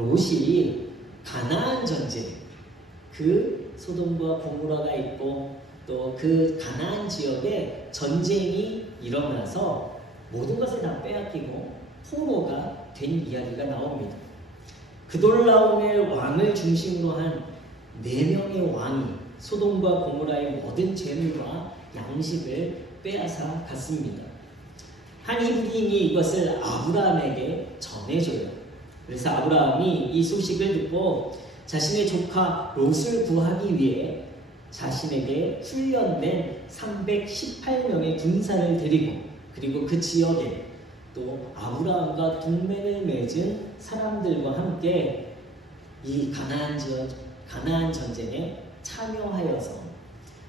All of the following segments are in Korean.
롯이 가나안 전쟁, 그 소돔과 고모라가 있고 또 그 가나안 지역에 전쟁이 일어나서 모든 것을 다 빼앗기고 포로가 된 이야기가 나옵니다. 그돌라움의 왕을 중심으로 한 4명의 왕이 소돔과 고모라의 모든 재물과 양식을 빼앗아 갔습니다. 한 히브리인이 이것을 아브라함에게 전해줘요. 그래서 아브라함이 이 소식을 듣고 자신의 조카 롯을 구하기 위해 자신에게 훈련된 318명의 군사를 데리고 그리고 그 지역에 또 아브라함과 동맹을 맺은 사람들과 함께 이 가나안 전쟁에 참여하여서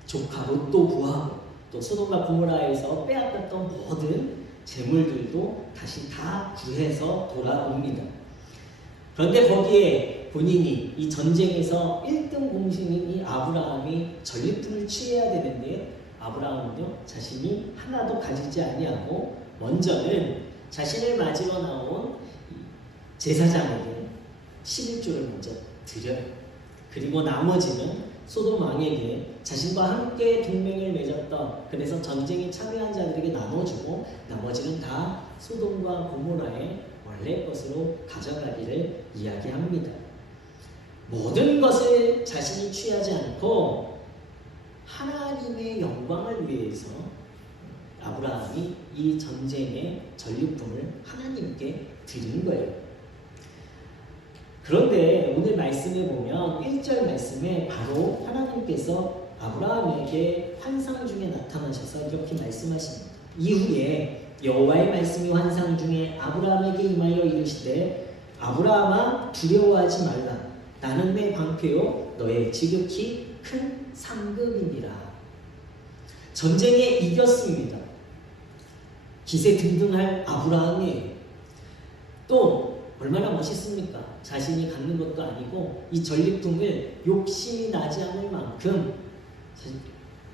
조카 롯도 구하고 또 소돔과 고모라에서 빼앗겼던 모든 재물들도 다시 다 구해서 돌아옵니다. 그런데 거기에 본인이 이 전쟁에서 1등 공신인 이 아브라함이 전리품을 취해야 되는데 아브라함은요 자신이 하나도 가지지 아니하고 먼저는 자신을 맞으러 나온 제사장에게 11조를 먼저 드려요. 그리고 나머지는 소돔 왕에게 자신과 함께 동맹을 맺었던 그래서 전쟁에 참여한 자들에게 나눠주고 나머지는 다 소돔과 고모라의 원래 것으로 가져가기를 이야기합니다. 모든 것을 자신이 취하지 않고 하나님의 영광을 위해서 아브라함이 이 전쟁의 전리품을 하나님께 드린 거예요. 그런데 오늘 말씀에 보면 1절 말씀에 바로 하나님께서 아브라함에게 환상 중에 나타나셔서 이렇게 말씀하십니다. 이후에 여호와의 말씀이 환상 중에 아브라함에게 임하여 이르시되 아브라함아 두려워하지 말라. 나는 내 방패요 너의 지극히 큰 상급이니라. 전쟁에 이겼습니다. 기세 등등할 아브라함이에요. 또 얼마나 멋있습니까? 자신이 갖는 것도 아니고 이 전리품을 욕심이 나지 않을 만큼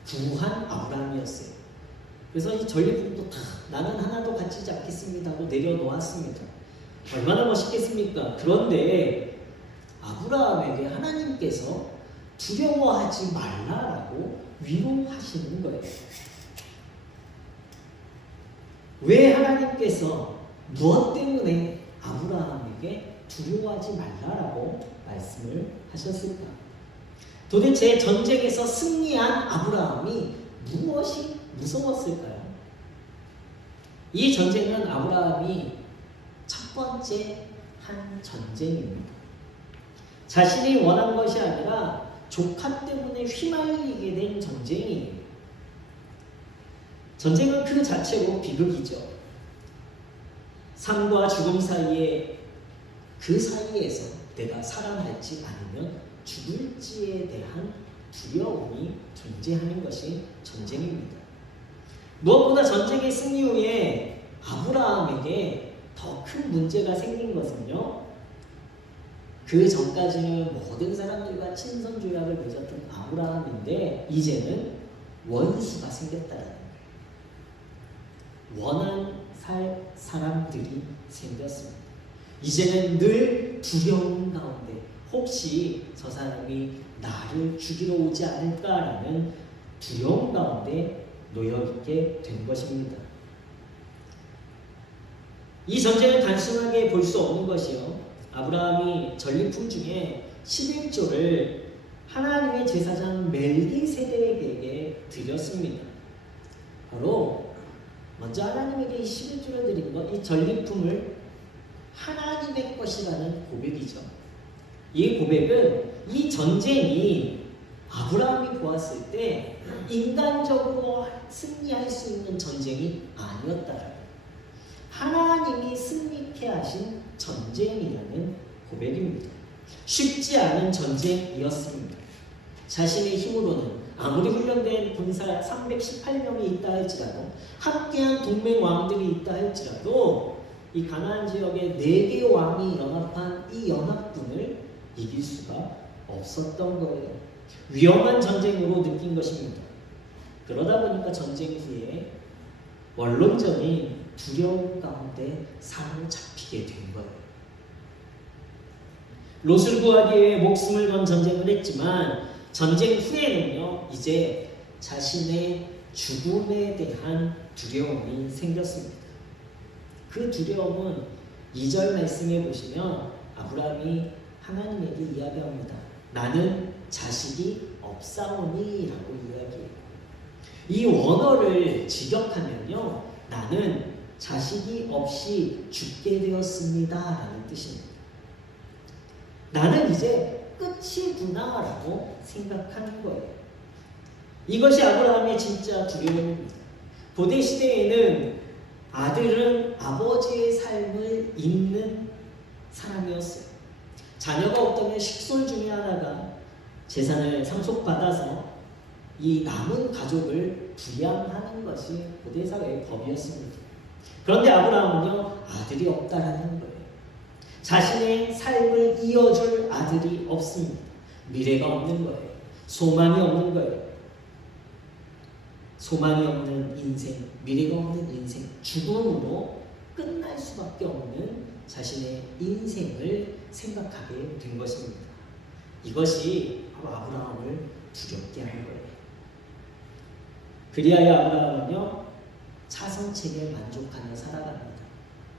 부한 아브라함이었어요. 그래서 이 전리품도 다 나는 하나도 가지지 않겠습니다 하고 내려놓았습니다. 얼마나 멋있겠습니까? 그런데 아브라함에게 하나님께서 두려워하지 말라라고 위로하시는 거예요. 왜 하나님께서 무엇 때문에 아브라함에게 두려워하지 말라라고 말씀을 하셨을까? 도대체 전쟁에서 승리한 아브라함이 무엇이 무서웠을까요? 이 전쟁은 아브라함이 첫 번째 한 전쟁입니다. 자신이 원한 것이 아니라 조카 때문에 휘말리게 된 전쟁이에요. 전쟁은 그 자체로 비극이죠. 삶과 죽음 사이에 그 사이에서 내가 살아날지 아니면 죽을지에 대한 두려움이 존재하는 것이 전쟁입니다. 무엇보다 전쟁의 승리 후에 아브라함에게 더 큰 문제가 생긴 것은요. 그 전까지는 모든 사람들과 친선 조약을 맺었던 아브라함인데 이제는 원수가 생겼다는 거예요. 원한 살 사람들이 생겼습니다. 이제는 늘 두려움 가운데 혹시 저 사람이 나를 죽이러 오지 않을까라는 두려움 가운데 놓여있게 된 것입니다. 이 전쟁을 단순하게 볼 수 없는 것이요. 아브라함이 전리품 중에 11조를 하나님의 제사장 멜기세덱에게 드렸습니다. 바로 먼저 하나님에게 이 11조를 드린 것, 이 전리품을 하나님의 것이라는 고백이죠. 이 고백은 이 전쟁이 아브라함이 보았을 때 인간적으로 승리할 수 있는 전쟁이 아니었다라는 하나님이 승리케 하신 전쟁이라는 고백입니다. 쉽지 않은 전쟁이었습니다. 자신의 힘으로는 아무리 훈련된 군사 318명이 있다 할지라도 함께한 동맹 왕들이 있다 할지라도 이 가나안 지역의 4개의 왕이 연합한 이 연합군을 이길 수가 없었던 거예요. 위험한 전쟁으로 느낀 것입니다. 그러다 보니까 전쟁 후에 원론적인 두려움 가운데 사로잡히게 된 거예요. 롯을 구하기 위해 목숨을 건 전쟁을 했지만 전쟁 후에는요, 이제 자신의 죽음에 대한 두려움이 생겼습니다. 그 두려움은 2절 말씀에 보시면 아브라함이 하나님에게 이야기합니다. 나는 자식이 없사오니 라고 이야기해요. 이 원어를 직역하면요, 나는 자식이 없이 죽게 되었습니다 라는 뜻입니다. 나는 이제 끝이구나 라고 생각하는 거예요. 이것이 아브라함의 진짜 두려움입니다. 고대 시대에는 아들은 아버지의 삶을 잇는 사람이었어요. 자녀가 없다면 식솔 중에 하나가 재산을 상속받아서 이 남은 가족을 부양하는 것이 고대 사회의 법이었습니다. 그런데 아브라함은요, 아들이 없다라는 거예요. 자신의 삶을 이어줄 아들이 없습니다. 미래가 없는 거예요. 소망이 없는 거예요. 소망이 없는 인생, 미래가 없는 인생, 죽음으로 끝날 수밖에 없는 자신의 인생을 생각하게 된 것입니다. 이것이 바로 아브라함을 두렵게 한 거예요. 그리하여 아브라함은요, 차선책에 만족하며 살아갑니다.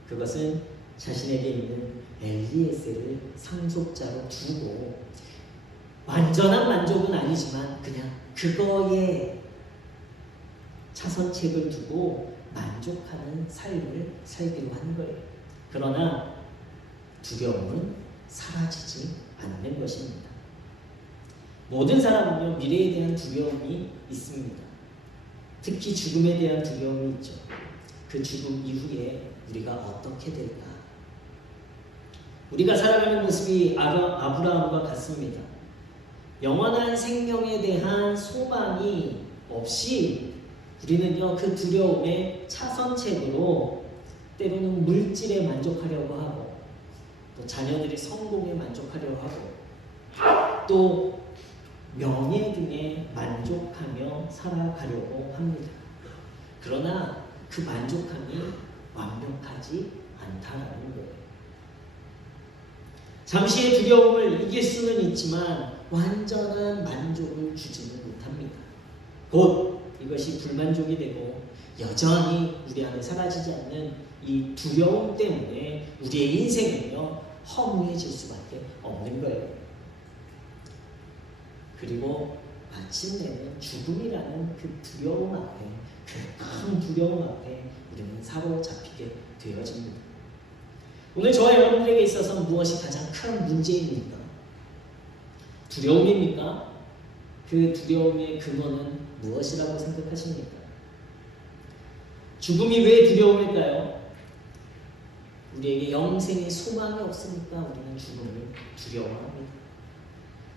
그것은 자신에게 있는 엘리에셀을 상속자로 두고 완전한 만족은 아니지만 그냥 그거에 차선책을 두고 만족하는 삶을 살기로 한 거예요. 그러나 두려움은 사라지지 않는 것입니다. 모든 사람은요, 미래에 대한 두려움이 있습니다. 특히 죽음에 대한 두려움이 있죠. 그 죽음 이후에 우리가 어떻게 될까? 우리가 살아가는 모습이 아브라함과 같습니다. 영원한 생명에 대한 소망이 없이 우리는요, 그 두려움의 차선책으로 때로는 물질에 만족하려고 하고, 또 자녀들이 성공에 만족하려고 하고, 또 명예 등에 만족하며 살아가려고 합니다. 그러나 그 만족함이 완벽하지 않다라는 거예요. 잠시의 두려움을 이길 수는 있지만 완전한 만족을 주지는 못합니다. 곧 이것이 불만족이 되고 여전히 우리 안에 사라지지 않는 이 두려움 때문에 우리의 인생은요, 허무해질 수밖에 없는 거예요. 그리고 마침내는 죽음이라는 그 두려움 앞에, 그 큰 두려움 앞에 우리는 사로잡히게 되어집니다. 오늘 저와 여러분들에게 있어서 무엇이 가장 큰 문제입니까? 두려움입니까? 그 두려움의 근원은 무엇이라고 생각하십니까? 죽음이 왜 두려움일까요? 우리에게 영생의 소망이 없으니까 우리는 죽음을 두려워합니다.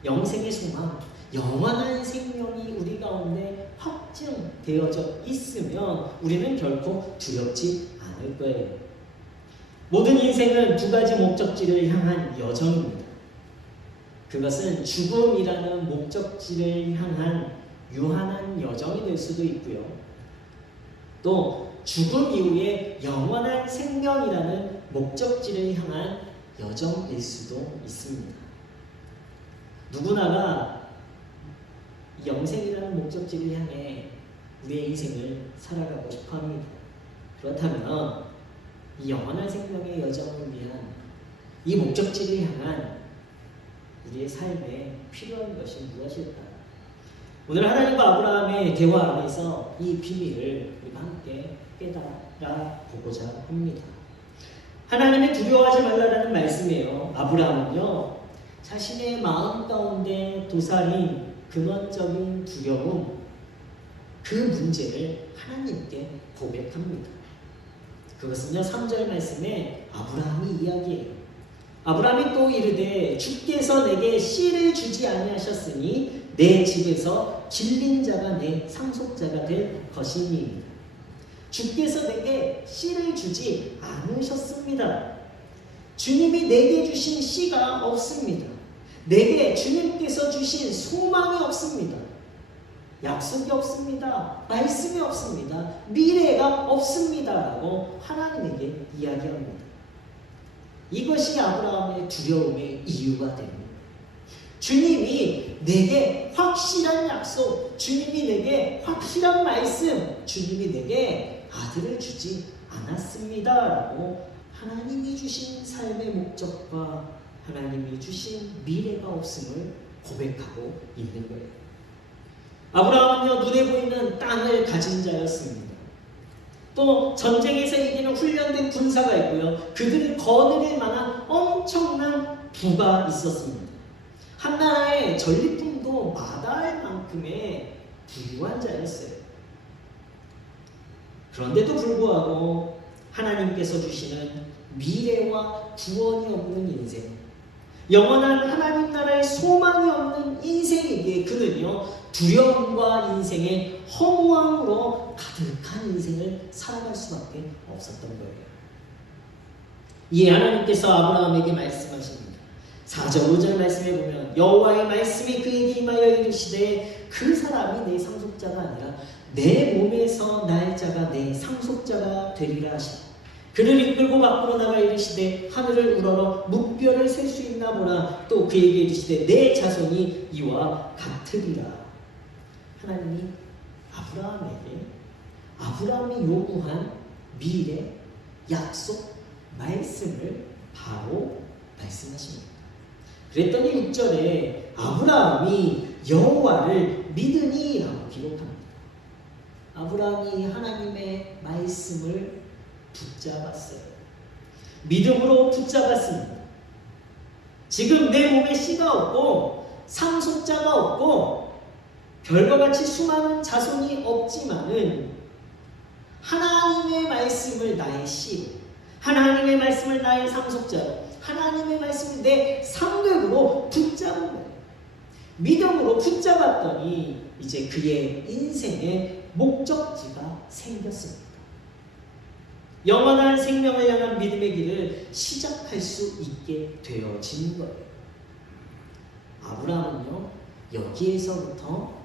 영생의 소망, 영원한 생명이 우리 가운데 확증되어져 있으면 우리는 결코 두렵지 않을 거예요. 모든 인생은 두 가지 목적지를 향한 여정입니다. 그것은 죽음이라는 목적지를 향한 유한한 여정이 될 수도 있고요. 또 죽음 이후에 영원한 생명이라는 목적지를 향한 여정일 수도 있습니다. 누구나가 영생이라는 목적지를 향해 우리의 인생을 살아가고 싶어 합니다. 그렇다면 이 영원한 생명의 여정을 위한 이 목적지를 향한 우리의 삶에 필요한 것이 무엇일까? 오늘 하나님과 아브라함의 대화 안에서 이 비밀을 우리가 함께 깨달아 보고자 합니다. 하나님의 두려워하지 말라라는 말씀이에요. 아브라함은요, 자신의 마음 가운데 도사린 근원적인 두려움, 그 문제를 하나님께 고백합니다. 그것은요, 3절 말씀에 아브라함이 이야기해요. 아브라함이 또 이르되 주께서 내게 씨를 주지 아니하셨으니 내 집에서 길린 자가 내 상속자가 될 것이니. 주께서 내게 씨를 주지 않으셨습니다. 주님이 내게 주신 씨가 없습니다. 내게 주님께서 주신 소망이 없습니다. 약속이 없습니다. 말씀이 없습니다. 미래가 없습니다. 라고 하나님에게 이야기합니다. 이것이 아브라함의 두려움의 이유가 됩니다. 주님이 내게 확실한 약속, 주님이 내게 확실한 말씀, 주님이 내게 아들을 주지 않았습니다 라고 하나님이 주신 삶의 목적과 하나님이 주신 미래가 없음을 고백하고 있는 거예요. 아브라함은요, 눈에 보이는 땅을 가진 자였습니다. 또 전쟁에서 이기는 훈련된 군사가 있고요, 그들을 거느릴 만한 엄청난 부가 있었습니다. 한나라의 전리품도 마다할 만큼의 부유한 자였어요. 그런데도 불구하고 하나님께서 주시는 미래와 구원이 없는 인생, 영원한 하나님 나라의 소망이 없는 인생에게 그는요, 두려움과 인생의 허무함으로 가득한 인생을 살아갈 수밖에 없었던 거예요. 이에 하나님께서 아브라함에게 말씀하십니다. 4절 5절 말씀에 보면 여호와의 말씀이 그에게 임하여 이르시되 그 사람이 내 상속자가 아니라 내 몸에서 날 자가 내 상속자가 되리라 하시고 그를 이끌고 밖으로 나가 이르시되 하늘을 우러러 묵별을 셀 수 있나 보라. 또 그에게 이르시되 내 자손이 이와 같으리라. 하나님이 아브라함이 요구한 미래 약속 말씀을 바로 말씀하십니다. 그랬더니 6절에 아브라함이 여호와를 믿으니 라고 기록합니다. 아브라함이 하나님의 말씀을 붙잡았어요. 믿음으로 붙잡았습니다. 지금 내 몸에 씨가 없고 상속자가 없고 별과 같이 수많은 자손이 없지만은 하나님의 말씀을 나의 씨로, 하나님의 말씀을 나의 상속자로, 하나님의 말씀을 내 상급으로 붙잡은 거예요. 믿음으로 붙잡았더니 이제 그의 인생의 목적지가 생겼습니다. 영원한 생명을 향한 믿음의 길을 시작할 수 있게 되어진 거예요. 아브라함은요, 여기에서부터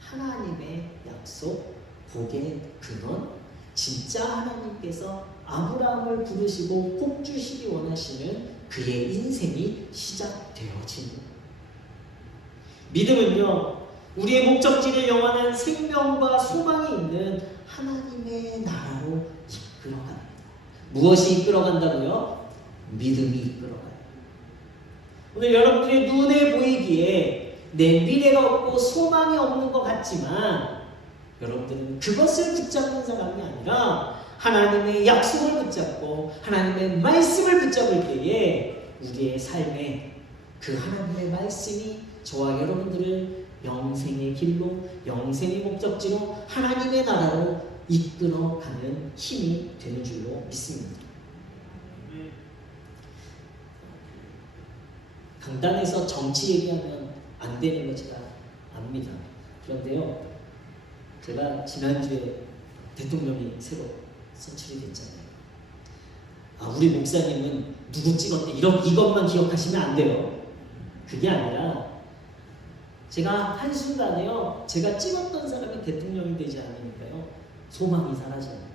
하나님의 약속, 복의 근원, 진짜 하나님께서 아브라함을 부르시고 복 주시기 원하시는 그의 인생이 시작되어진 거예요. 믿음은요, 우리의 목적지를 영원한 생명과 소망이 있는 하나님의 나라로 이끌어갑니다. 무엇이 이끌어간다고요? 믿음이 이끌어가요. 오늘 여러분들의 눈에 보이기에 내 미래가 없고 소망이 없는 것 같지만 여러분들은 그것을 붙잡는 사람이 아니라 하나님의 약속을 붙잡고 하나님의 말씀을 붙잡을 때에 우리의 삶에 그 하나님의 말씀이 저와 여러분들을 영생의 길로, 영생의 목적지로, 하나님의 나라로 이끌어가는 힘이 되는 줄로 믿습니다. 강단에서 정치 얘기하면 안 되는 거 제가 압니다. 그런데요, 제가 지난주에 대통령이 새로 선출이 됐잖아요. 우리 목사님은 누구 찍었대 이것만 기억하시면 안 돼요. 그게 아니라 제가 한순간에요, 제가 찍었던 사람이 대통령이 되지 않으니까요, 소망이 사라집니다.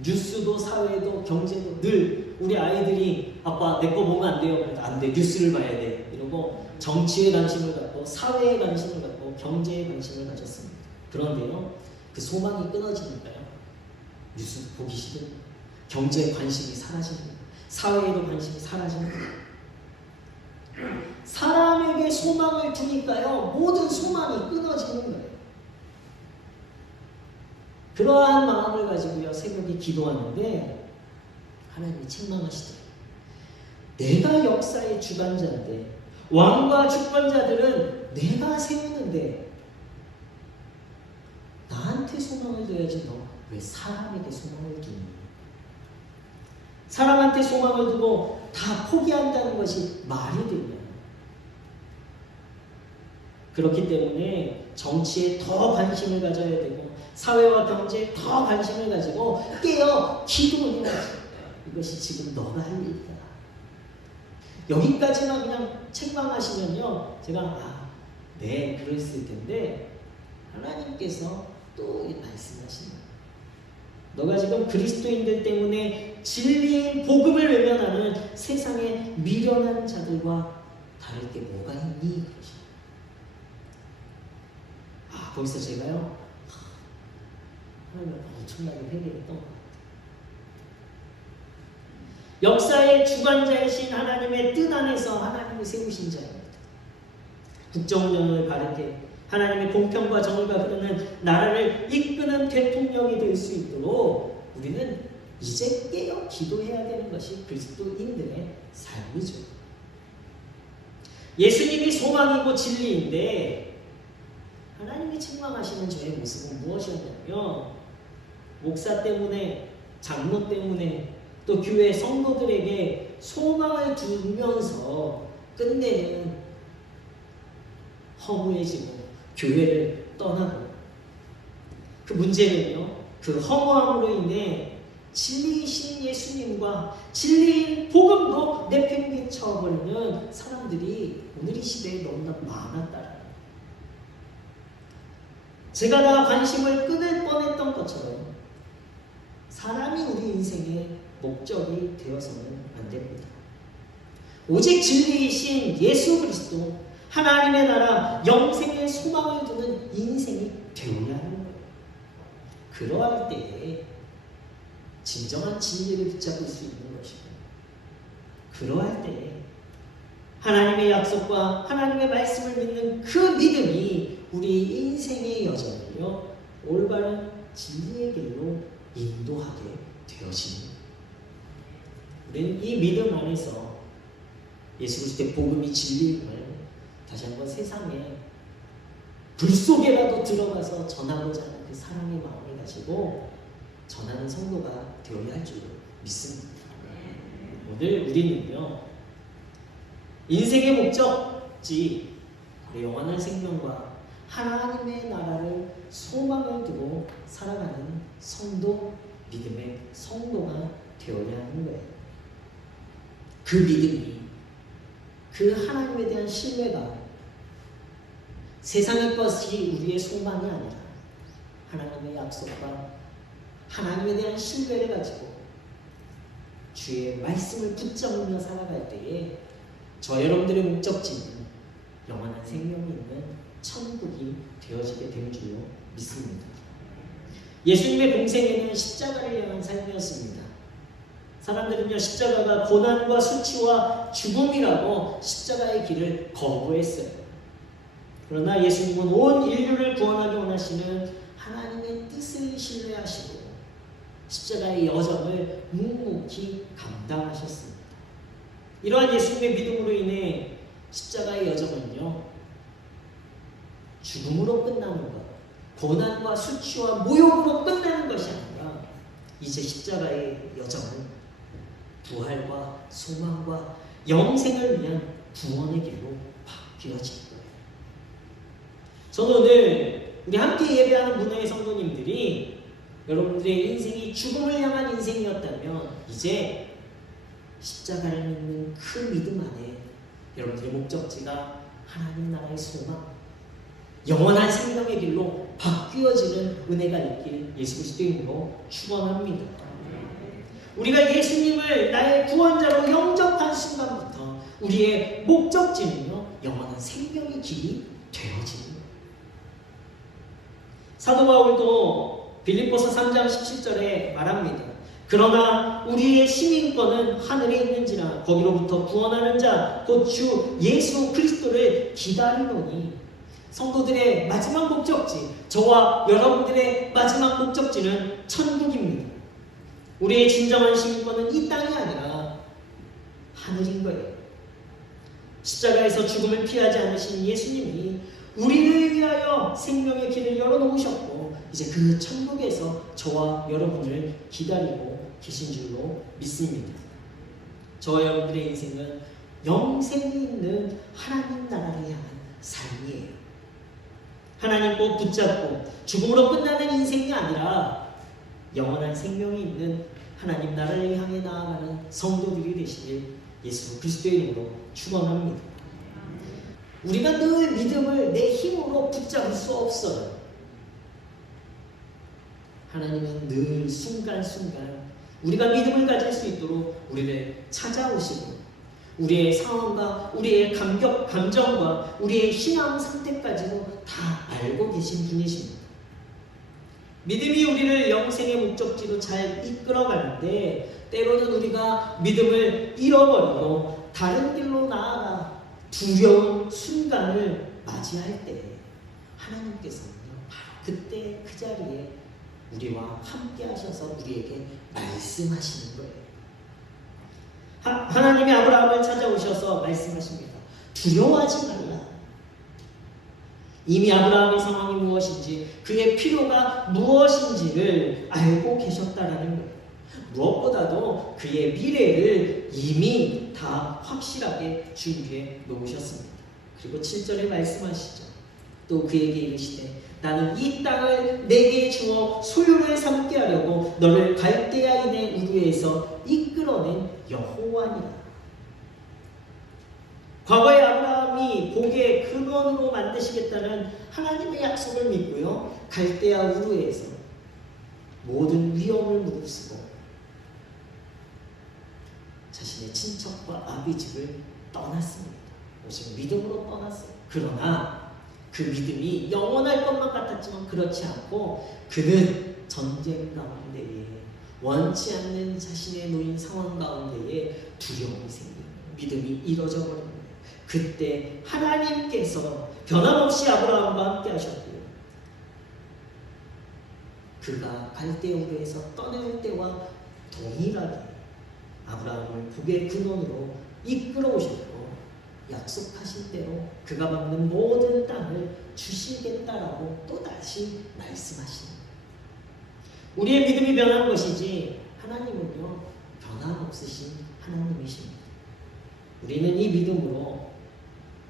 뉴스도 사회도 경제도 늘 우리 아이들이 아빠 내 거 보면 안 돼요. 안 돼. 뉴스를 봐야 돼. 이러고 정치에 관심을 갖고 사회에 관심을 갖고 경제에 관심을 가졌습니다. 그런데요, 그 소망이 끊어지니까요, 뉴스 보기 싫은, 경제에 관심이 사라지는, 사회에도 관심이 사라지는, 사람에게 소망을 두니까요, 모든 소망이 끊어지는 거예요. 그러한 마음을 가지고요, 새벽에 기도하는데 하나님이 책망하시더라고요. 내가 역사의 주관자인데, 왕과 주권자들은 내가 세우는데 나한테 소망을 둬야지 너 왜 사람에게 소망을 두니? 사람한테 소망을 두고 다 포기한다는 것이 말이 되냐? 그렇기 때문에 정치에 더 관심을 가져야 되고 사회와 경제에 더 관심을 가지고 깨어 기도해야지. 이것이 지금 너가 할 일이다. 여기까지만 그냥 책망하시면요, 제가 네, 그랬을 텐데 하나님께서 또 말씀하십니다. 너가 지금 그리스도인들 때문에 진리의 복음을 외면하는 세상의 미련한 자들과 다를 게 뭐가 있니? 거기서 제가요, 하나님 앞에 엄청나게 회개했던 것 같아요. 역사의 주관자이신 하나님의 뜻 안에서 하나님이 세우신 자입니다. 국정운영을 바르게 하나님의 공평과 정의가 흐르는 나라를 이끄는 대통령이 될 수 있도록 우리는 이제 깨어 기도해야 되는 것이 그리스도인들의 삶이죠. 예수님이 소망이고 진리인데 하나님이 책망하시는 저의 모습은 무엇이었냐면 목사 때문에, 장로 때문에, 또 교회 성도들에게 소망을 두면서 끝내는 허무해지고 교회를 떠나고, 그 문제는요, 그 허무함으로 인해 진리이신 예수님과 진리인 복음도 내팽개쳐버리는 사람들이 오늘 이 시대에 너무나 많았다라는, 제가 다 관심을 끊을 뻔했던 것처럼 사람이 우리 인생의 목적이 되어서는 안 됩니다. 오직 진리이신 예수 그리스도, 하나님의 나라, 영생의 소망을 두는 인생이 되어야 하는 거예요. 그러할 때에 진정한 진리를 붙잡을 수 있는 것이고, 그러할 때에 하나님의 약속과 하나님의 말씀을 믿는 그 믿음이 우리 인생의 여정을요, 올바른 진리의 길로 인도하게 되어집니다. 우리는 이 믿음 안에서 예수 그리스도의 복음이 진리임을 다시 한번 세상에 불 속에라도 들어가서 전하고자 하는 그 사랑의 마음을 가지고 전하는 성도가 되어야 할 줄 믿습니다. 오늘 우리는요, 인생의 목적지, 영원한 생명과 하나님의 나라를 소망을 두고 살아가는 성도, 믿음의 성도가 되어야 하는 거예요. 그 믿음이, 그 하나님에 대한 신뢰가 세상의 것이 우리의 소망이 아니라 하나님의 약속과 하나님에 대한 신뢰를 가지고 주의 말씀을 붙잡으며 살아갈 때에 저 여러분들의 목적지는 영원한 생명이 있는 천국이 되어지게 된 줄로 믿습니다. 예수님의 공생애는 십자가를 향한 삶이었습니다. 사람들은요, 십자가가 고난과 수치와 죽음이라고 십자가의 길을 거부했어요. 그러나 예수님은 온 인류를 구원하기 원하시는 하나님의 뜻을 신뢰하시고 십자가의 여정을 묵묵히 감당하셨습니다. 이러한 예수님의 믿음으로 인해 십자가의 여정은요, 죽음으로 끝나는 것, 고난과 수치와 모욕으로 끝나는 것이 아니라 이제 십자가의 여정은 부활과 소망과 영생을 위한 구원의 길로 바뀌어진 거예요. 저는 오늘 우리 함께 예배하는 문화의 성도님들이 여러분들의 인생이 죽음을 향한 인생이었다면 이제 십자가를 믿는 그 믿음 안에 여러분들의 목적지가 하나님 나라의 소망, 영원한 생명의 길로 바뀌어지는 은혜가 있길 예수 그리스도의 이름으로 축원합니다. 우리가 예수님을 나의 구원자로 영접한 순간부터 우리의 목적지는요, 영원한 생명의 길이 되어지는 거예요. 사도 바울도 빌립보서 3장 17절에 말합니다. 그러나 우리의 시민권은 하늘에 있는지라 거기로부터 구원하는 자 곧 주 예수 그리스도를 기다리노니. 성도들의 마지막 목적지, 저와 여러분들의 마지막 목적지는 천국입니다. 우리의 진정한 시민권은 이 땅이 아니라 하늘인 거예요. 십자가에서 죽음을 피하지 않으신 예수님이 우리를 위하여 생명의 길을 열어놓으셨고 이제 그 천국에서 저와 여러분을 기다리고 계신 줄로 믿습니다. 저와 여러분들의 인생은 영생이 있는 하나님 나라를 향한 삶이에요. 하나님 꼭 붙잡고 죽음으로 끝나는 인생이 아니라 영원한 생명이 있는 하나님 나라를 향해 나아가는 성도들이 되시길 예수 그리스도의 이름으로 축원합니다. 우리가 늘 믿음을 내 힘으로 붙잡을 수 없어요. 하나님은 늘 순간순간 우리가 믿음을 가질 수 있도록 우리를 찾아오시고 우리의 상황과 우리의 감정과 우리의 신앙 상태까지도 다 알고 계신 분이십니다. 믿음이 우리를 영생의 목적지로 잘 이끌어가는데 때로는 우리가 믿음을 잃어버리고 다른 길로 나아가 두려운 순간을 맞이할 때 하나님께서는 바로 그때 그 자리에 우리와 함께 하셔서 우리에게 말씀하시는 거예요. 하나님이 아브라함을 찾아오셔서 말씀하십니다. 두려워하지 말라. 이미 아브라함의 상황이 무엇인지 그의 필요가 무엇인지를 알고 계셨다라는 거예요. 무엇보다도 그의 미래를 이미 다 확실하게 준비해 놓으셨습니다. 그리고 7절에 말씀하시죠. 또 그에게 이르시되 나는 이 땅을 내게 주어 소유를 삼게 하려고 너를 갈대아인의 우르에서 이끌어낸 여호와니라. 과거의 아브라함이 복의 근원으로 만드시겠다는 하나님의 약속을 믿고요. 갈대아 우르에서 모든 위험을 무릅쓰고 자신의 친척과 아비집을 떠났습니다. 오직 믿음으로 떠났어요. 그러나 그 믿음이 영원할 것만 같았지만 그렇지 않고 그는 전쟁 가운데에 원치 않는 자신의 놓인 상황 가운데에 두려움이 생기고 믿음이 이뤄져 버린 거예요. 그때 하나님께서 변함없이 아브라함과 함께 하셨고요. 그가 갈대 우르에서 떠날 때와 동일하게 아브라함을 복의 근원으로 이끌어 오셨고 약속하신 대로 그가 받는 모든 땅을 주시겠다라고 또다시 말씀하십니다. 우리의 믿음이 변한 것이지 하나님은요 변함없으신 하나님이십니다. 우리는 이 믿음으로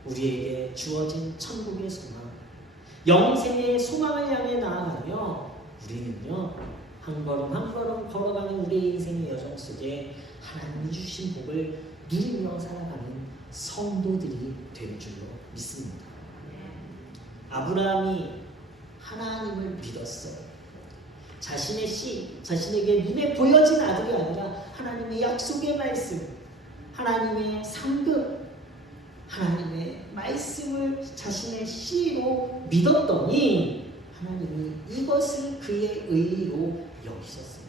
우리에게 주어진 천국의 소망, 영생의 소망을 향해 나아가며 우리는요 한 걸음 한 걸음 걸어가는 우리의 인생의 여정 속에 하나님이 주신 복을 누리며 살아가는 성도들이 될 줄로 믿습니다. 아브라함이 하나님을 믿었어요. 자신의 씨, 자신에게 눈에 보여진 아들이 아니라 하나님의 약속의 말씀, 하나님의 상급, 하나님의 말씀을 자신의 씨로 믿었더니 하나님이 이것을 그의 의로 여기셨습니다.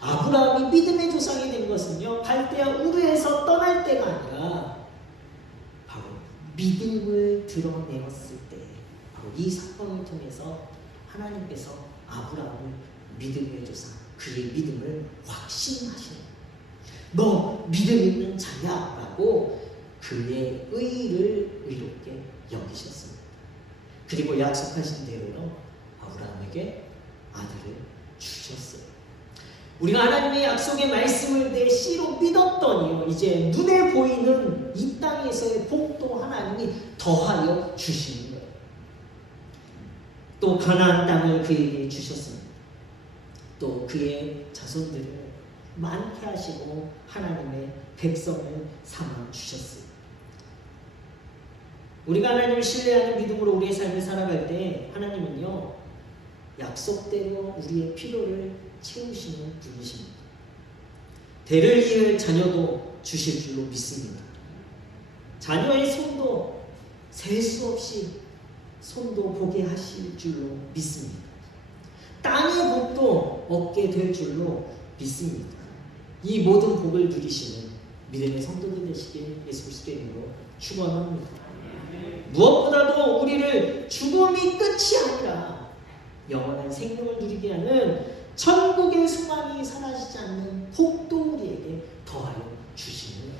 아브라함이 믿음의 조상이 된 것은요 갈대아 우르에서 떠날 때가 아니라 바로 믿음을 드러내었을 때 바로 이 사건을 통해서 하나님께서 아브라함을 믿음의 조상, 그의 믿음을 확신하시는 너 믿음 있는 자야 라고 그의 의를 의롭게 여기셨습니다. 그리고 약속하신 대로 아브라함에게 아들을 주셨어요. 우리가 하나님의 약속의 말씀을 내 씨로 믿었더니요 이제 눈에 보이는 이 땅에서의 복도 하나님이 더하여 주시는 거예요. 또 가나안 땅을 그에게 주셨습니다. 또 그의 자손들을 많게 하시고 하나님의 백성을 삼아 주셨어요. 우리가 하나님을 신뢰하는 믿음으로 우리의 삶을 살아갈 때 하나님은요 약속대로 우리의 필요를 채우시는 분이십니다. 대를 이을 자녀도 주실 줄로 믿습니다. 자녀의 손도 셀 수 없이 손도 보게 하실 줄로 믿습니다. 땅의 복도 얻게 될 줄로 믿습니다. 이 모든 복을 누리시는 믿음의 성도들 되시길 예수 그리스도의 이름으로 축원합니다. 무엇보다도 우리를 죽음이 끝이 아니라 영원한 생명을 누리게 하는 천국의 소망이 사라지지 않는 복도 우리에게 더하여 주시는 거예요.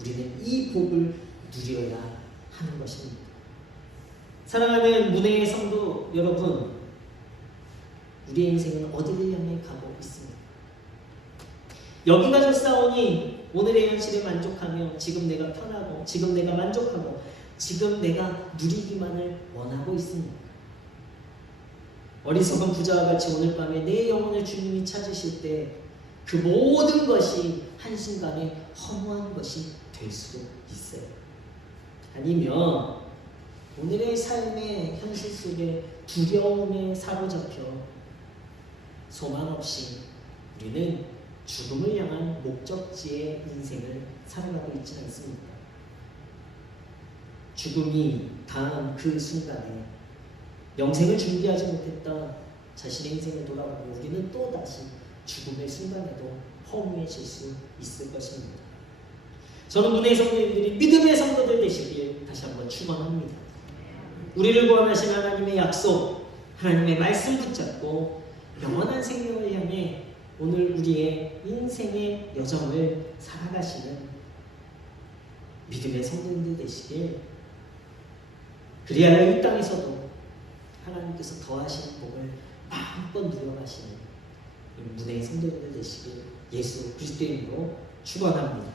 우리는 이 복을 누려야 하는 것입니다. 사랑하는 문혜의 성도 여러분, 우리의 인생은 어디를 향해 가고 있습니까? 여기가 좋사오니 오늘의 현실에 만족하며 지금 내가 편하고 지금 내가 만족하고 지금 내가 누리기만을 원하고 있습니다. 어리석은 부자와 같이 오늘 밤에 내 영혼을 주님이 찾으실 때 그 모든 것이 한순간에 허무한 것이 될 수도 있어요. 아니면 오늘의 삶의 현실 속에 두려움에 사로잡혀 소망 없이 우리는 죽음을 향한 목적지의 인생을 살아가고 있지 않습니까? 죽음이 다한 그 순간에 영생을 준비하지 못했던 자신의 인생을 돌아보고 우리는 또다시 죽음의 순간에도 허무해질 수 있을 것입니다. 저는 문혜의 성도님들이 믿음의 성도들 되시길 다시 한번 축원합니다. 우리를 구원하신 하나님의 약속, 하나님의 말씀 붙잡고 영원한 생명을 향해 오늘 우리의 인생의 여정을 살아가시는 믿음의 성도님들 되시길, 그리하여 이 땅에서도 하나님께서 더하시는 복을 마음껏 누려가시는 문혜의 성도님들 되시길 예수 그리스도의 이름으로 축원합니다.